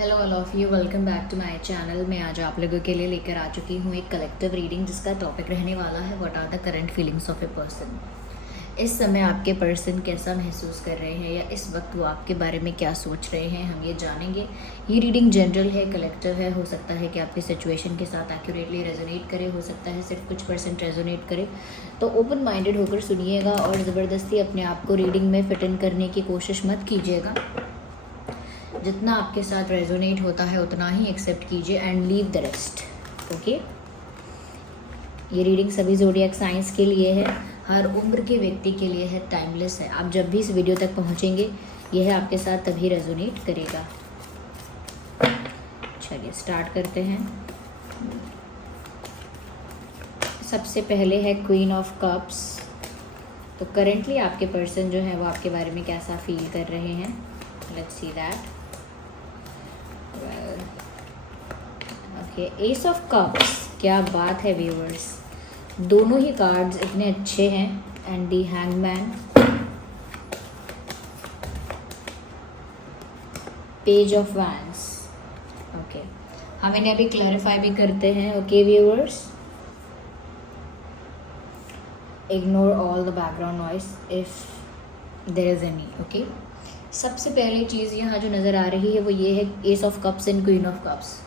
Hello all of you, welcome back to my channel. मैं आज आप लोगों के लिए लेकर आ चुकी हूँ एक कलेक्टिव रीडिंग जिसका टॉपिक रहने वाला है what are the current feelings of a person. इस समय आपके पर्सन कैसा महसूस कर रहे हैं या इस वक्त वो आपके बारे में क्या सोच रहे हैं, हम ये जानेंगे। ये रीडिंग जनरल है, कलेक्टिव है। हो सकता है कि आपकी सिचुएशन के साथ एक्यूरेटली रेजोनेट करे, हो सकता है सिर्फ कुछ परसेंट रेजोनेट करे। तो ओपन माइंडेड होकर सुनिएगा और ज़बरदस्ती अपने आप को रीडिंग में फिट इन करने की कोशिश मत कीजिएगा। जितना आपके साथ रेजोनेट होता है उतना ही एक्सेप्ट कीजिए and leave the rest. Okay, ये रीडिंग सभी ज़ोडिएक साइंस के लिए है, हर उम्र के व्यक्ति के लिए है, टाइमलेस है। आप जब भी इस वीडियो तक पहुंचेंगे यह आपके साथ तभी रेजोनेट करेगा। चलिए स्टार्ट करते हैं। सबसे पहले है क्वीन ऑफ कप्स। तो करेंटली आपके पर्सन जो है वो आपके बारे में कैसा फील कर रहे हैं, let's see that. Okay, S of cups, क्या बात है व्यूअर्स, दोनों ही कार्ड्स इतने अच्छे हैं। And the hangman, page of wands. Okay, हम इन्हें अभी क्लैरिफाई भी करते हैं। Okay viewers, ignore all the background noise if there is any. Okay, सबसे पहली चीज़ यहाँ जो नज़र आ रही है वो ये है S of cups and queen of cups.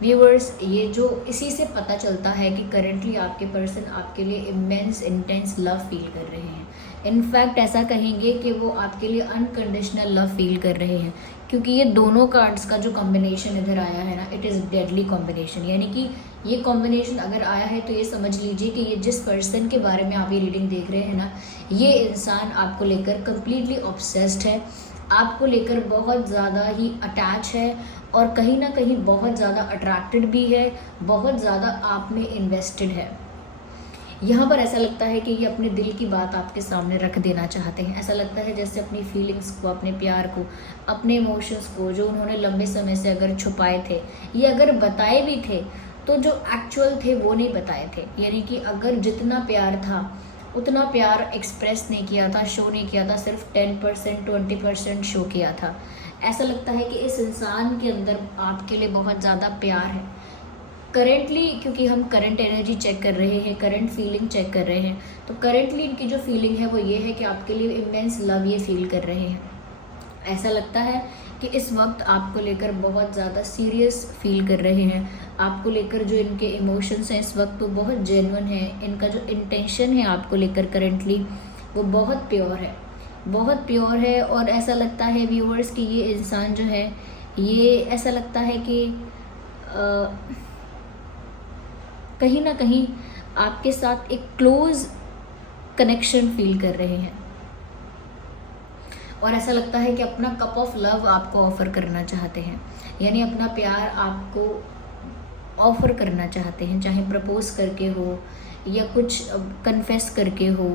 Viewers, ये जो इसी से पता चलता है कि करेंटली आपके पर्सन आपके लिए इमेंस इंटेंस लव फील कर रहे हैं। इनफैक्ट ऐसा कहेंगे कि वो आपके लिए अनकंडीशनल लव फील कर रहे हैं, क्योंकि ये दोनों कार्ड्स का जो कॉम्बिनेशन इधर आया है ना, इट इज़ डेडली कॉम्बिनेशन। यानी कि ये कॉम्बिनेशन अगर आया है तो ये समझ लीजिए कि ये जिस पर्सन के बारे में आप ये रीडिंग देख रहे हैं ना, ये इंसान आपको लेकर कम्प्लीटली ऑब्सेस्ड है, आपको लेकर बहुत ज़्यादा ही अटैच है और कहीं ना कहीं बहुत ज़्यादा अट्रैक्टेड भी है, बहुत ज़्यादा आप में इन्वेस्टेड है। यहाँ पर ऐसा लगता है कि ये अपने दिल की बात आपके सामने रख देना चाहते हैं। ऐसा लगता है जैसे अपनी फीलिंग्स को, अपने प्यार को, अपने इमोशंस को जो उन्होंने लंबे समय से अगर छुपाए थे, ये अगर बताए भी थे तो जो एक्चुअल थे वो नहीं बताए थे। यानी कि अगर जितना प्यार था उतना प्यार एक्सप्रेस नहीं किया था, शो नहीं किया था, सिर्फ 10% 20% शो किया था। ऐसा लगता है कि इस इंसान के अंदर आपके लिए बहुत ज़्यादा प्यार है करेंटली, क्योंकि हम करंट एनर्जी चेक कर रहे हैं, करंट फीलिंग चेक कर रहे हैं। तो करेंटली इनकी जो फीलिंग है वो ये है कि आपके लिए इमेंस लव ये फील कर रहे हैं। ऐसा लगता है कि इस वक्त आपको लेकर बहुत ज़्यादा सीरियस फील कर रहे हैं। आपको लेकर जो इनके इमोशंस हैं इस वक्त वो बहुत जेन्युइन है। इनका जो इंटेंशन है आपको लेकर करेंटली वो बहुत प्योर है, बहुत प्योर है। और ऐसा लगता है व्यूअर्स कि ये इंसान जो है, ये ऐसा लगता है कि कहीं ना कहीं आपके साथ एक क्लोज कनेक्शन फील कर रहे हैं। और ऐसा लगता है कि अपना कप ऑफ लव आपको ऑफ़र करना चाहते हैं, यानी अपना प्यार आपको ऑफ़र करना चाहते हैं, चाहे प्रपोज करके हो या कुछ कन्फेस करके हो,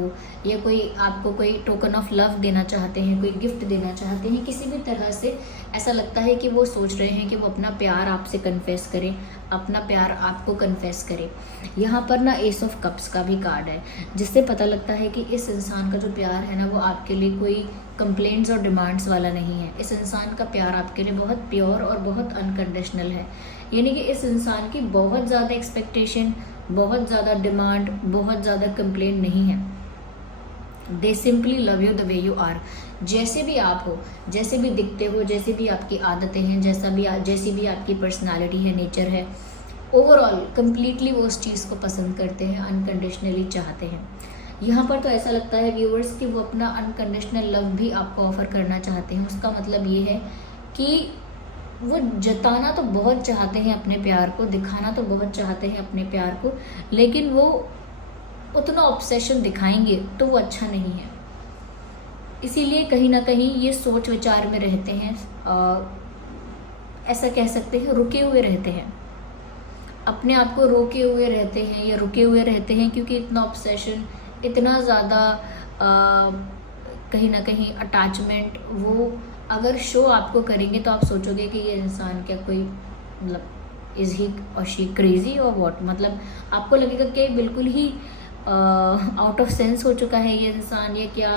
या कोई आपको कोई टोकन ऑफ लव देना चाहते हैं, कोई गिफ्ट देना चाहते हैं, किसी भी तरह से ऐसा लगता है कि वो सोच रहे हैं कि वो अपना प्यार आपसे कन्फेस करें, अपना प्यार आपको कन्फेस करें। यहाँ पर ना एस ऑफ कप्स का भी कार्ड है, जिससे पता लगता है कि इस इंसान का जो प्यार है ना वो आपके लिए कोई कंप्लेंट्स और डिमांड्स वाला नहीं है। इस इंसान का प्यार आपके लिए बहुत प्योर और बहुत अनकंडीशनल है। यानी कि इस इंसान की बहुत ज़्यादा एक्सपेक्टेशन, बहुत ज़्यादा डिमांड, बहुत ज़्यादा कंप्लेंट नहीं है। They simply love you the way you are, जैसे भी आप हो, जैसे भी दिखते हो, जैसे भी आपकी आदतें हैं, जैसी भी आपकी पर्सनालिटी है, नेचर है, ओवरऑल कम्प्लीटली वो उस चीज़ को पसंद करते हैं, अनकंडीशनली चाहते हैं। यहाँ पर तो ऐसा लगता है व्यूअर्स कि वो अपना अनकंडीशनल लव भी आपको ऑफ़र करना चाहते हैं। उसका मतलब ये है कि वो जताना तो बहुत चाहते हैं अपने प्यार को, दिखाना तो बहुत चाहते हैं अपने प्यार को, लेकिन वो उतना ऑब्सेशन दिखाएंगे तो वो अच्छा नहीं है। इसीलिए कहीं ना कहीं ये सोच विचार में रहते हैं, ऐसा कह सकते हैं रुके हुए रहते हैं, अपने आप को रोके हुए रहते हैं या रुके हुए रहते हैं, क्योंकि इतना ऑब्सेशन, इतना ज़्यादा कहीं ना कहीं अटैचमेंट वो अगर शो आपको करेंगे तो आप सोचोगे कि ये इंसान क्या कोई मतलब इज़ ही और शी क्रेजी और व्हाट, मतलब आपको लगेगा कि बिल्कुल ही आउट ऑफ सेंस हो चुका है ये इंसान, ये क्या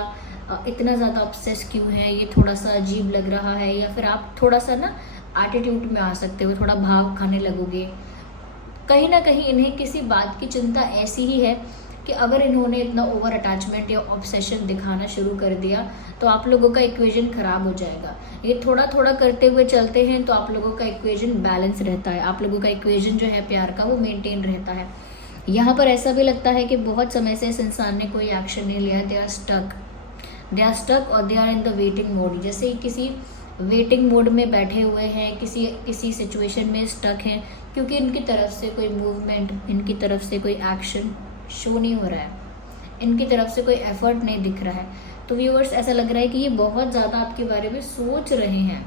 इतना ज़्यादा ऑब्सेस क्यों है, ये थोड़ा सा अजीब लग रहा है। या फिर आप थोड़ा सा ना एटीट्यूड में आ सकते हो, थोड़ा भाव खाने लगोगे। कहीं ना कहीं इन्हें किसी बात की चिंता ऐसी ही है कि अगर इन्होंने इतना ओवर अटैचमेंट या ऑब्सेशन दिखाना शुरू कर दिया तो आप लोगों का इक्वेशन ख़राब हो जाएगा। ये थोड़ा थोड़ा करते हुए चलते हैं तो आप लोगों का इक्वेशन बैलेंस रहता है, आप लोगों का इक्वेशन जो है प्यार का वो मेंटेन रहता है। यहाँ पर ऐसा भी लगता है कि बहुत समय से इस इंसान ने कोई एक्शन नहीं लिया, दे आर स्टक और they are in the waiting mode. जैसे किसी वेटिंग मोड में बैठे हुए हैं, किसी सिचुएशन में स्टक हैं, क्योंकि इनकी तरफ से कोई मूवमेंट, इनकी तरफ से कोई एक्शन शो नहीं हो रहा है, इनकी तरफ से कोई एफर्ट नहीं दिख रहा है। तो व्यूअर्स ऐसा लग रहा है कि ये बहुत ज़्यादा आपके बारे में सोच रहे हैं।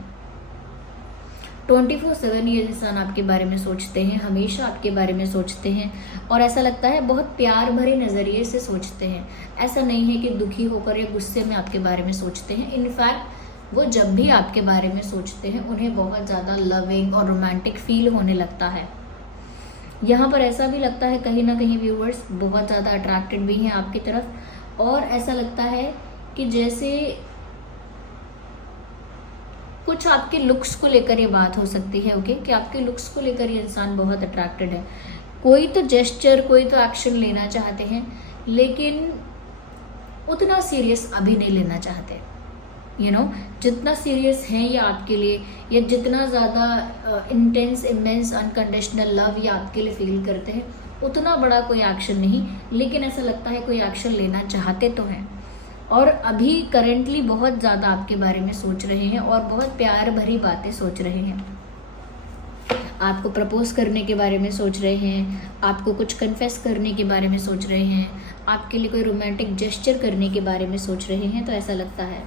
24/7 ये इंसान आपके बारे में सोचते हैं, हमेशा आपके बारे में सोचते हैं, और ऐसा लगता है बहुत प्यार भरे नज़रिए से सोचते हैं। ऐसा नहीं है कि दुखी होकर या गुस्से में आपके बारे में सोचते हैं। इनफैक्ट वो जब भी आपके बारे में सोचते हैं उन्हें बहुत ज़्यादा लविंग और रोमांटिक फील होने लगता है। यहाँ पर ऐसा भी लगता है कहीं ना कहीं व्यूअर्स बहुत ज़्यादा अट्रैक्टेड भी हैं आपकी तरफ, और ऐसा लगता है कि जैसे कुछ आपके लुक्स को लेकर ये बात हो सकती है, ओके, कि आपके लुक्स को लेकर ये इंसान बहुत अट्रैक्टेड है। कोई तो जेस्चर, कोई तो एक्शन लेना चाहते हैं, लेकिन उतना सीरियस अभी नहीं लेना चाहते। जितना सीरियस हैं ये आपके लिए, या जितना ज़्यादा इंटेंस, इमेंस, अनकंडीशनल लव ये आपके लिए फील करते हैं, उतना बड़ा कोई एक्शन नहीं, लेकिन ऐसा लगता है कोई एक्शन लेना चाहते तो हैं। और अभी करंटली बहुत ज़्यादा आपके बारे में सोच रहे हैं और बहुत प्यार भरी बातें सोच रहे हैं। आपको प्रपोज करने के बारे में सोच रहे हैं, आपको कुछ कन्फेस करने के बारे में सोच रहे हैं, आपके लिए कोई रोमांटिक जेस्चर करने के बारे में सोच रहे हैं। तो ऐसा लगता है।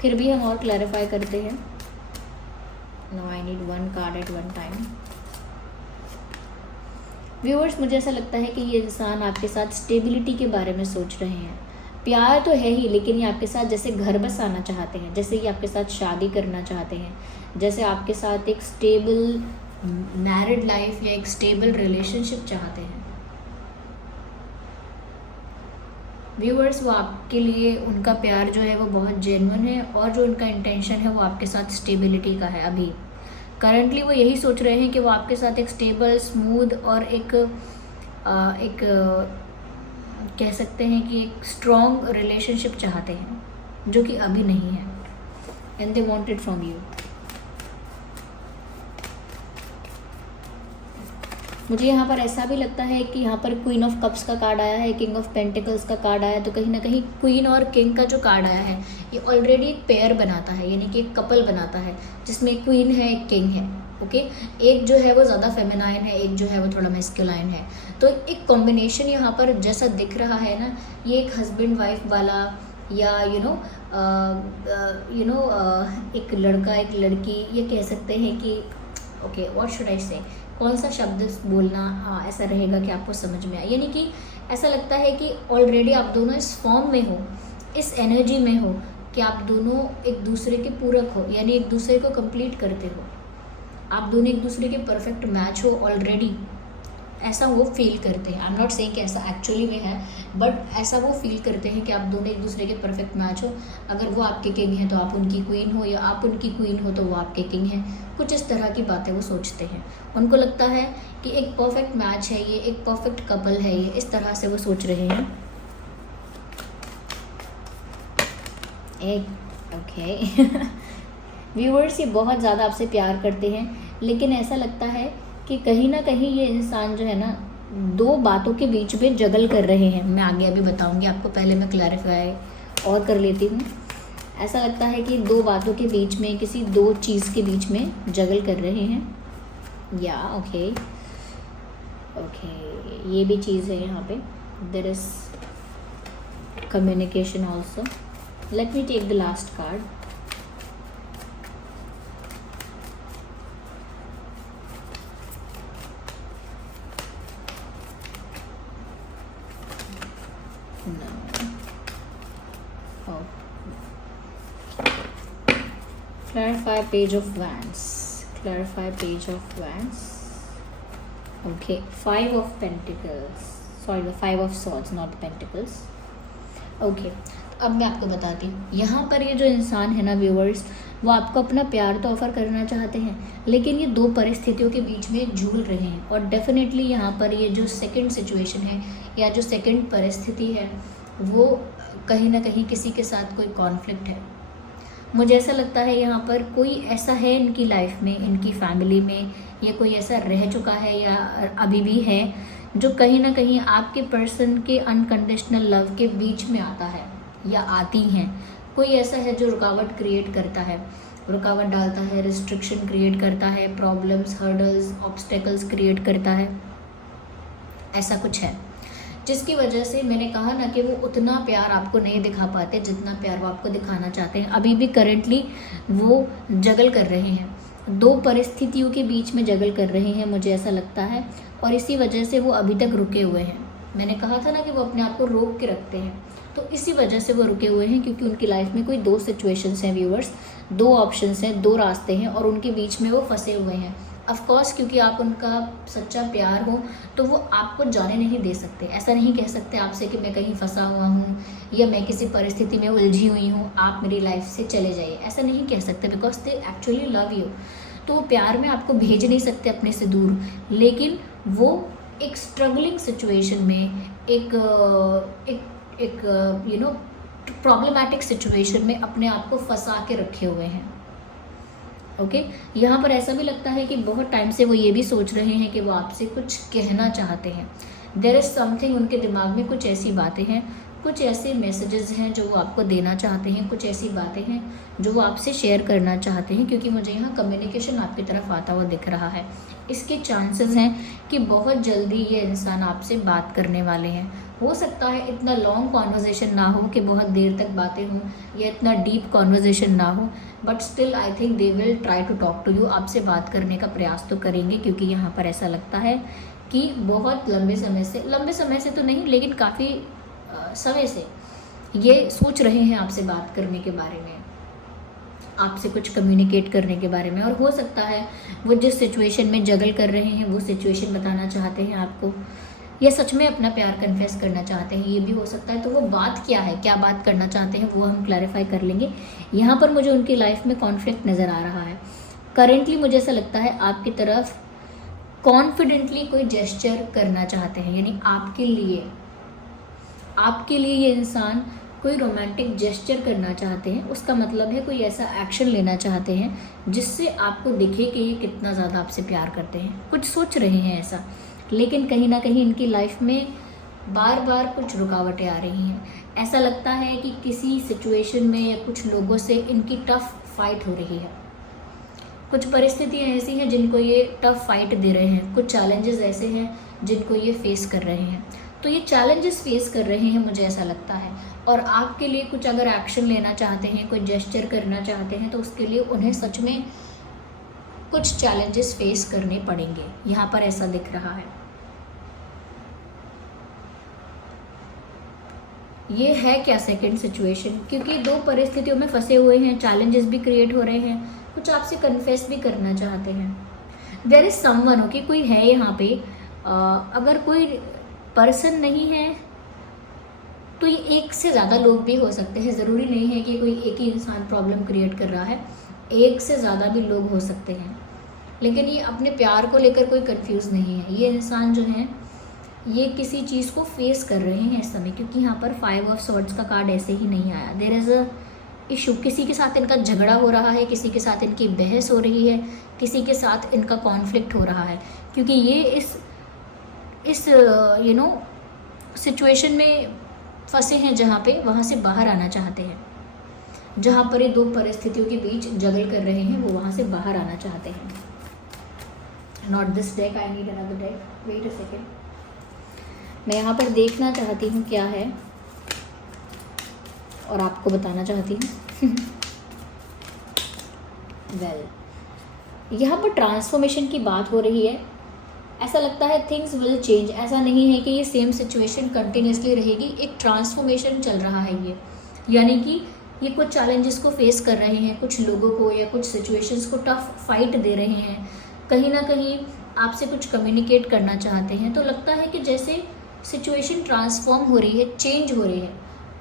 फिर भी हम और क्लैरिफाई करते हैं। No, I need one card at one time. Viewers, मुझे ऐसा लगता है कि ये इंसान आपके साथ स्टेबिलिटी के बारे में सोच रहे हैं। प्यार तो है ही, लेकिन ये आपके साथ जैसे घर बसाना चाहते हैं, जैसे ये आपके साथ शादी करना चाहते हैं, जैसे आपके साथ एक स्टेबल मैरिड लाइफ या एक स्टेबल रिलेशनशिप चाहते हैं। व्यूअर्स, वो आपके लिए, उनका प्यार जो है वो बहुत जेन्युइन है, और जो उनका इंटेंशन है वो आपके साथ स्टेबिलिटी का है। अभी करंटली वो यही सोच रहे हैं कि वो आपके साथ एक स्टेबल, स्मूथ और एक कह सकते हैं कि एक स्ट्रॉन्ग रिलेशनशिप चाहते हैं, जो कि अभी नहीं है, and they want it from you. मुझे यहाँ पर ऐसा भी लगता है कि यहाँ पर क्वीन ऑफ कप्स का कार्ड आया है, किंग ऑफ पेंटिकल्स का कार्ड आया है, तो कहीं ना कहीं क्वीन और किंग का जो कार्ड आया है ये ऑलरेडी एक पेयर बनाता है, यानी कि एक कपल बनाता है, जिसमें क्वीन है, एक किंग है। ओके, एक जो है वो ज़्यादा फेमिनाइन है, एक जो है वो थोड़ा मैस्कुलाइन है। तो एक कॉम्बिनेशन यहाँ पर जैसा दिख रहा है ना, ये एक हस्बैंड वाइफ वाला, या एक लड़का एक लड़की, ये कह सकते हैं कि ओके, व्हाट शुड आई से, कौन सा शब्द बोलना ऐसा रहेगा कि आपको समझ में आए। यानी कि ऐसा लगता है कि ऑलरेडी आप दोनों इस फॉर्म में हो, इस एनर्जी में हो कि आप दोनों एक दूसरे के पूरक हो, यानी एक दूसरे को कंप्लीट करते हो, आप दोनों एक दूसरे के परफेक्ट मैच हो ऑलरेडी। ऐसा वो फील करते हैं। आई एम नॉट सेइंग कि ऐसा एक्चुअली में है, बट ऐसा वो फील करते हैं कि आप दोनों एक दूसरे के परफेक्ट मैच हो। अगर वो आपके किंग हैं तो आप उनकी क्वीन हो, या आप उनकी क्वीन हो तो वो आपके किंग हैं। कुछ इस तरह की बातें वो सोचते हैं। उनको लगता है कि एक परफेक्ट मैच है ये, एक परफेक्ट कपल है ये, इस तरह से वो सोच रहे हैं। ओके व्यूअर्स, ये बहुत ज़्यादा आपसे प्यार करते हैं, लेकिन ऐसा लगता है कि कहीं ना कहीं ये इंसान जो है ना, दो बातों के बीच में जगल कर रहे हैं। मैं आगे अभी बताऊंगी आपको, पहले मैं क्लैरिफाई और कर लेती हूँ। ऐसा लगता है कि दो बातों के बीच में, किसी दो चीज़ के बीच में जगल कर रहे हैं। या ओके, ये भी चीज़ है यहाँ पे। There is communication also. Let me take the last card. Clarify page of wands. Clarify page of wands. Okay, 5 of pentacles. Sorry, the 5 of swords, not pentacles. Okay, अब मैं आपको बताती हूँ, यहाँ पर ये जो इंसान है ना व्यूअर्स, वो आपको अपना प्यार तो ऑफ़र करना चाहते हैं, लेकिन ये दो परिस्थितियों के बीच में झूल रहे हैं। और डेफिनेटली यहाँ पर ये जो सेकंड सिचुएशन है या जो सेकंड परिस्थिति है, वो कहीं ना कहीं किसी के साथ कोई कॉन्फ्लिक्ट है। मुझे ऐसा लगता है यहाँ पर कोई ऐसा है इनकी लाइफ में, इनकी फैमिली में, या कोई ऐसा रह चुका है या अभी भी है, जो कहीं ना कहीं आपके पर्सन के अनकंडीशनल लव के बीच में आता है या आती हैं। कोई ऐसा है जो रुकावट क्रिएट करता है, रुकावट डालता है, रिस्ट्रिक्शन क्रिएट करता है, प्रॉब्लम्स, हर्डल्स, ऑब्स्टेकल्स क्रिएट करता है। ऐसा कुछ है जिसकी वजह से मैंने कहा ना कि वो उतना प्यार आपको नहीं दिखा पाते जितना प्यार वो आपको दिखाना चाहते हैं। अभी भी करेंटली वो जगल कर रहे हैं, दो परिस्थितियों के बीच में जगल कर रहे हैं, मुझे ऐसा लगता है। और इसी वजह से वो अभी तक रुके हुए हैं। मैंने कहा था ना कि वो अपने आप को रोक के रखते हैं, तो इसी वजह से वो रुके हुए हैं, क्योंकि उनकी लाइफ में कोई दो सिचुएशंस हैं व्यूअर्स, दो ऑप्शंस हैं, दो रास्ते हैं, और उनके बीच में वो फंसे हुए हैं। ऑफ कोर्स क्योंकि आप उनका सच्चा प्यार हो तो वो आपको जाने नहीं दे सकते। ऐसा नहीं कह सकते आपसे कि मैं कहीं फंसा हुआ हूँ या मैं किसी परिस्थिति में उलझी हुई हूँ, आप मेरी लाइफ से चले जाइए, ऐसा नहीं कह सकते, because they actually love you. तो वो प्यार में आपको भेज नहीं सकते अपने से दूर, लेकिन वो एक स्ट्रगलिंग सिचुएशन में, एक यू नो प्रॉब्लमैटिक सिचुएशन में अपने आप को फंसा के रखे हुए हैं। ओके यहाँ पर ऐसा भी लगता है कि बहुत टाइम से वो ये भी सोच रहे हैं कि वो आपसे कुछ कहना चाहते हैं। देयर इज़ समथिंग, उनके दिमाग में कुछ ऐसी बातें हैं, कुछ ऐसे मैसेजेस हैं जो वो आपको देना चाहते हैं, कुछ ऐसी बातें हैं जो वो आपसे शेयर करना चाहते हैं, क्योंकि मुझे यहाँ कम्युनिकेशन आपकी तरफ आता हुआ दिख रहा है। इसके चांसेस हैं कि बहुत जल्दी ये इंसान आपसे बात करने वाले हैं। हो सकता है इतना लॉन्ग कॉन्वर्जेसन ना हो कि बहुत देर तक बातें हों, या इतना डीप कॉन्वर्जेसन ना हो, but still I think they will try to talk to you. आपसे बात करने का प्रयास तो करेंगे, क्योंकि यहाँ पर ऐसा लगता है कि बहुत लंबे समय से तो नहीं, लेकिन काफ़ी समय से ये सोच रहे हैं आपसे बात करने के बारे में, आपसे कुछ कम्युनिकेट करने के बारे में। और हो सकता है वो जिस सिचुएशन में जगल कर रहे हैं वो सिचुएशन बताना चाहते हैं आपको, या सच में अपना प्यार कन्फेस करना चाहते हैं, ये भी हो सकता है। तो वो बात क्या है, क्या बात करना चाहते हैं, वो हम क्लैरिफाई कर लेंगे। यहाँ पर मुझे उनकी लाइफ में कॉन्फ्लिक्ट नज़र आ रहा है। करेंटली मुझे ऐसा लगता है आपकी तरफ कॉन्फिडेंटली कोई जेस्चर करना चाहते हैं, यानी आपके लिए ये इंसान कोई रोमांटिक जेस्चर करना चाहते हैं। उसका मतलब है कोई ऐसा एक्शन लेना चाहते हैं जिससे आपको दिखे कि ये कितना ज़्यादा आपसे प्यार करते हैं। कुछ सोच रहे हैं ऐसा, लेकिन कहीं ना कहीं इनकी लाइफ में बार बार कुछ रुकावटें आ रही हैं। ऐसा लगता है कि किसी सिचुएशन में या कुछ लोगों से इनकी टफ फाइट हो रही है। कुछ परिस्थितियाँ ऐसी हैं जिनको ये टफ फाइट दे रहे हैं, कुछ चैलेंजेस ऐसे हैं जिनको ये फेस कर रहे हैं। तो ये चैलेंजेस फेस कर रहे हैं, मुझे ऐसा लगता है। और आपके लिए कुछ अगर एक्शन लेना चाहते हैं, कोई जेस्चर करना चाहते हैं, तो उसके लिए उन्हें सच में कुछ चैलेंजेस फेस करने पड़ेंगे। यहाँ पर ऐसा दिख रहा है। ये है क्या सेकंड सिचुएशन, क्योंकि दो परिस्थितियों में फंसे हुए हैं, चैलेंजेस भी क्रिएट हो रहे हैं, कुछ आपसे कन्फेस भी करना चाहते हैं। देयर इज समवन, ओके, कोई है यहाँ पे। अगर कोई पर्सन नहीं है तो ये एक से ज़्यादा लोग भी हो सकते हैं। ज़रूरी नहीं है कि कोई एक ही इंसान प्रॉब्लम क्रिएट कर रहा है, एक से ज़्यादा भी लोग हो सकते हैं। लेकिन ये अपने प्यार को लेकर कोई कंफ्यूज नहीं है। ये इंसान जो है ये किसी चीज़ को फेस कर रहे हैं इस समय, क्योंकि यहाँ पर 5 ऑफ सॉर्ड्स का कार्ड ऐसे ही नहीं आया। देयर इज़ अ इशू, किसी के साथ इनका झगड़ा हो रहा है, किसी के साथ इनकी बहस हो रही है, किसी के साथ इनका कॉन्फ्लिक्ट हो रहा है, क्योंकि ये इस सिचुएशन में फंसे हैं जहाँ पे वहाँ से बाहर आना चाहते हैं। जहाँ पर ये दो परिस्थितियों के बीच जगल कर रहे हैं वो वहाँ से बाहर आना चाहते हैं। Not this deck, I need another deck, wait a second. मैं यहाँ पर देखना चाहती हूँ क्या है और आपको बताना चाहती हूँ। यहाँ पर ट्रांसफॉर्मेशन की बात हो रही है। ऐसा लगता है थिंग्स विल चेंज। ऐसा नहीं है कि ये सेम सिचुएशन कंटिन्यूसली रहेगी, एक ट्रांसफॉर्मेशन चल रहा है ये, यानी कि ये कुछ चैलेंजेस को फेस कर रहे हैं, कुछ लोगों को या कुछ सिचुएशंस को टफ फाइट दे रहे हैं, कहीं ना कहीं आपसे कुछ कम्युनिकेट करना चाहते हैं। तो लगता है कि जैसे सिचुएशन ट्रांसफॉर्म हो रही है, चेंज हो रही है,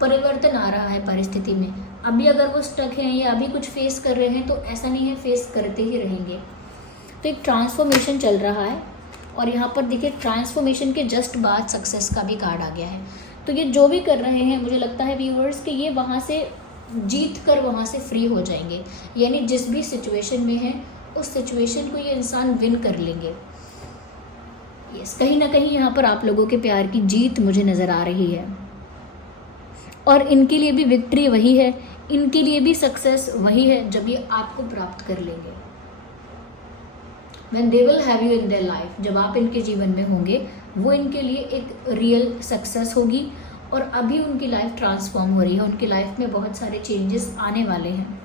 परिवर्तन आ रहा है परिस्थिति में। अभी अगर वो स्टक हैं या अभी कुछ फेस कर रहे हैं तो ऐसा नहीं है, फेस करते ही रहेंगे। तो एक ट्रांसफॉर्मेशन चल रहा है और यहाँ पर देखिए ट्रांसफॉर्मेशन के जस्ट बाद सक्सेस का भी कार्ड आ गया है। तो ये जो भी कर रहे हैं मुझे लगता है व्यूअर्स कि ये वहाँ से जीत कर वहाँ से फ्री हो जाएंगे, यानी जिस भी सिचुएशन में है उस सिचुएशन को ये इंसान विन कर लेंगे। यस, कहीं ना कहीं यहाँ पर आप लोगों के प्यार की जीत मुझे नज़र आ रही है और इनके लिए भी विक्ट्री वही है, इनके लिए भी सक्सेस वही है जब ये आपको प्राप्त कर लेंगे। When they will have you in their life, जब आप इनके जीवन में होंगे वो इनके लिए एक रियल सक्सेस होगी और अभी उनकी लाइफ ट्रांसफॉर्म हो रही है, उनकी लाइफ में बहुत सारे चेंजेस आने वाले हैं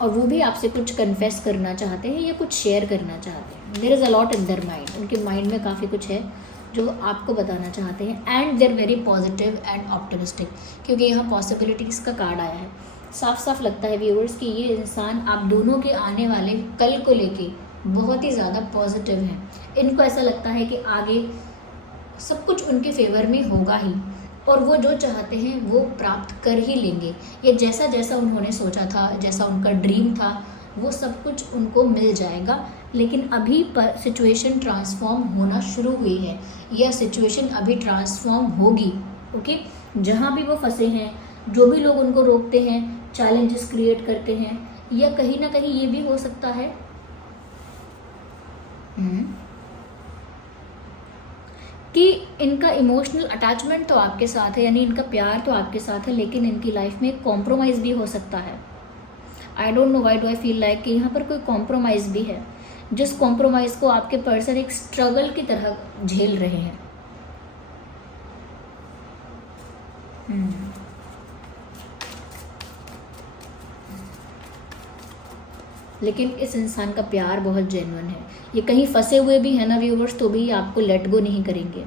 और वो भी आपसे कुछ कन्फेस करना चाहते हैं या कुछ शेयर करना चाहते हैं। There is a lot in their mind, उनके माइंड में काफ़ी कुछ है जो आपको बताना चाहते हैं and they're very positive and optimistic, क्योंकि यहाँ पॉसिबिलिटीज़ का कार्ड आया है। साफ साफ लगता है व्यूअर्स कि ये इंसान आप दोनों के आने वाले कल को लेके बहुत ही ज़्यादा पॉजिटिव हैं। इनको ऐसा लगता है कि आगे सब कुछ उनके फेवर में होगा ही और वो जो चाहते हैं वो प्राप्त कर ही लेंगे। ये जैसा जैसा उन्होंने सोचा था, जैसा उनका ड्रीम था, वो सब कुछ उनको मिल जाएगा। लेकिन अभी पर सिचुएशन ट्रांसफॉर्म होना शुरू हुई है या सिचुएशन अभी ट्रांसफॉर्म होगी। ओके, जहाँ भी वो फंसे हैं, जो भी लोग उनको रोकते हैं, चैलेंजेस क्रिएट करते हैं, या कहीं ना कहीं ये भी हो सकता है कि इनका इमोशनल अटैचमेंट तो आपके साथ है, यानी इनका प्यार तो आपके साथ है, लेकिन इनकी लाइफ में कॉम्प्रोमाइज़ भी हो सकता है। I don't know why do I feel like कि यहाँ पर कोई कॉम्प्रोमाइज़ भी है, जिस कॉम्प्रोमाइज़ को आपके पर्सन एक स्ट्रगल की तरह झेल रहे हैं। लेकिन इस इंसान का प्यार बहुत जेन्युइन है। ये कहीं फंसे हुए भी है ना व्यूवर्स, तो भी आपको लेट गो नहीं करेंगे।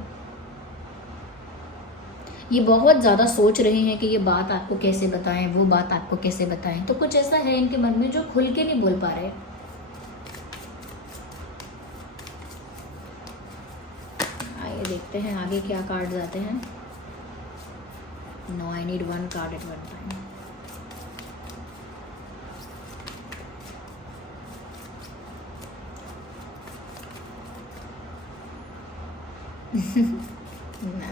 ये बहुत ज़्यादा सोच रहे हैं कि ये बात आपको कैसे बताएं, वो बात आपको कैसे बताएं, तो कुछ ऐसा है इनके मन में जो खुल के नहीं बोल पा रहे। आइए देखते हैं आगे क्या कार्ड्स आते हैं। No, I need one card at one time. No.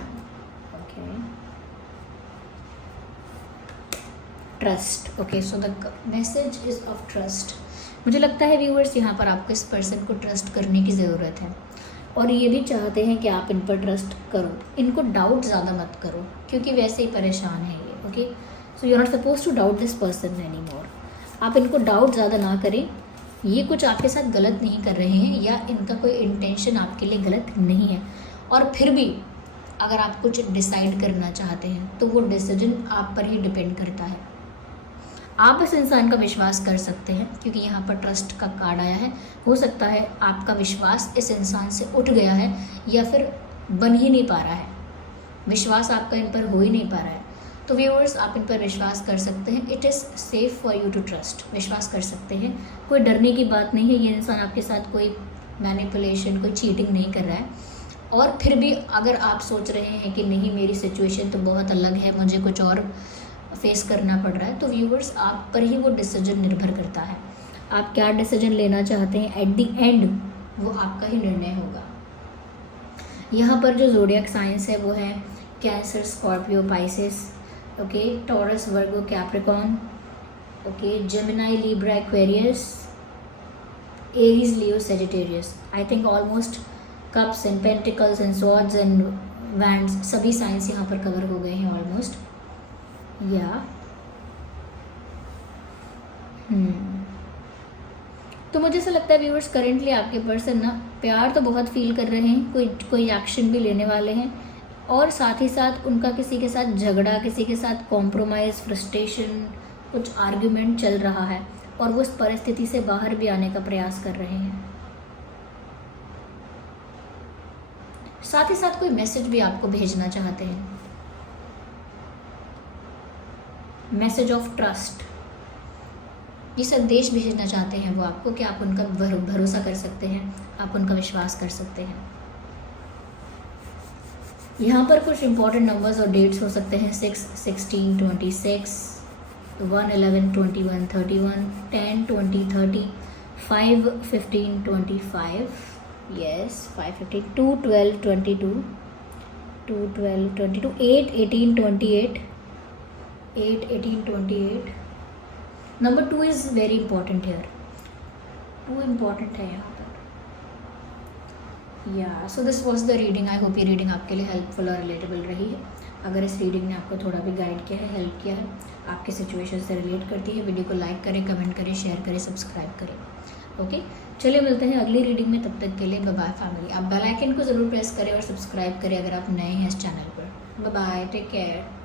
Okay. Trust. Okay, so the message is of trust. मुझे लगता है व्यूअर्स यहाँ पर आपको इस पर्सन को ट्रस्ट करने की ज़रूरत है और ये भी चाहते हैं कि आप इन पर ट्रस्ट करो। इनको डाउट ज़्यादा मत करो क्योंकि वैसे ही परेशान है ये। Okay, so you are not suppose to doubt this person any more. आप इनको डाउट ज़्यादा ना करें। ये कुछ आपके साथ गलत नहीं कर रहे हैं या इनका कोई इंटेंशन आपके लिए गलत नहीं है, और फिर भी अगर आप कुछ डिसाइड करना चाहते हैं तो वो डिसीजन आप पर ही डिपेंड करता है। आप इस इंसान का विश्वास कर सकते हैं क्योंकि यहाँ पर ट्रस्ट का कार्ड आया है। हो सकता है आपका विश्वास इस इंसान से उठ गया है या फिर बन ही नहीं पा रहा है, विश्वास आपका इन पर हो ही नहीं पा रहा है। तो व्यूअर्स, आप इन पर विश्वास कर सकते हैं। It is safe for you to trust. विश्वास कर सकते हैं, कोई डरने की बात नहीं है। ये इंसान आपके साथ कोई मैनिपुलेशन, कोई चीटिंग नहीं कर रहा है। और फिर भी अगर आप सोच रहे हैं कि नहीं मेरी सिचुएशन तो बहुत अलग है, मुझे कुछ और फेस करना पड़ रहा है, तो व्यूअर्स आप पर ही वो डिसीजन निर्भर करता है। आप क्या डिसीजन लेना चाहते हैं एट द एंड वो आपका ही निर्णय होगा। यहाँ पर जो ज़ोडिएक साइंस है वो है cancer, Scorpio, Pisces, okay, taurus, Virgo, Capricorn, okay, Gemini, Libra, Aquarius, Aries, Leo, Sagittarius. I think almost cups and pentacles and swords and wands सभी साइंस यहाँ पर कवर हो गए हैं ऑलमोस्ट। या तो मुझे ऐसा लगता है व्यूअर्स करेंटली आपके पर्सन ना प्यार तो बहुत फील कर रहे हैं, कोई एक्शन भी लेने वाले हैं, और साथ ही साथ उनका किसी के साथ झगड़ा, किसी के साथ कॉम्प्रोमाइज़, फ्रस्ट्रेशन, कुछ आर्ग्यूमेंट चल रहा है और वो इस परिस्थिति से बाहर भी आने का प्रयास कर रहे हैं। साथ ही साथ कोई मैसेज भी आपको भेजना चाहते हैं, मैसेज ऑफ ट्रस्ट। ये संदेश भेजना चाहते हैं वो आपको कि आप उनका भरोसा कर सकते हैं, आप उनका विश्वास कर सकते हैं। यहाँ पर कुछ इंपॉर्टेंट नंबर्स और डेट्स हो सकते हैं 6, 16, 26, 1, 11, 21, 31, 10, 20, 30, 5, 15, 25, yes, 5, 15, 2, 12, 22, 2, 12, 22, 8, 18, 28, 8, 18, 28. Number 2 is very important here. 2 important है यहाँ पर. Yeah, so this was the reading. I hope ये रीडिंग आपके लिए हेल्पफुल और रिलेटेबल रही है. अगर इस रीडिंग ने आपको थोड़ा भी गाइड किया है, हेल्प किया है, आपके सिचुएशन से रिलेट करती है, वीडियो को लाइक करें, कमेंट करें, शेयर करें, सब्सक्राइब करें. ओके, चलिए मिलते हैं अगली रीडिंग में. तब तक के लिए बाय बाय फैमिली. आप बेल आइकन को ज़रूर प्रेस करें और सब्सक्राइब करें अगर आप नए हैं इस चैनल पर. Bye bye, take care.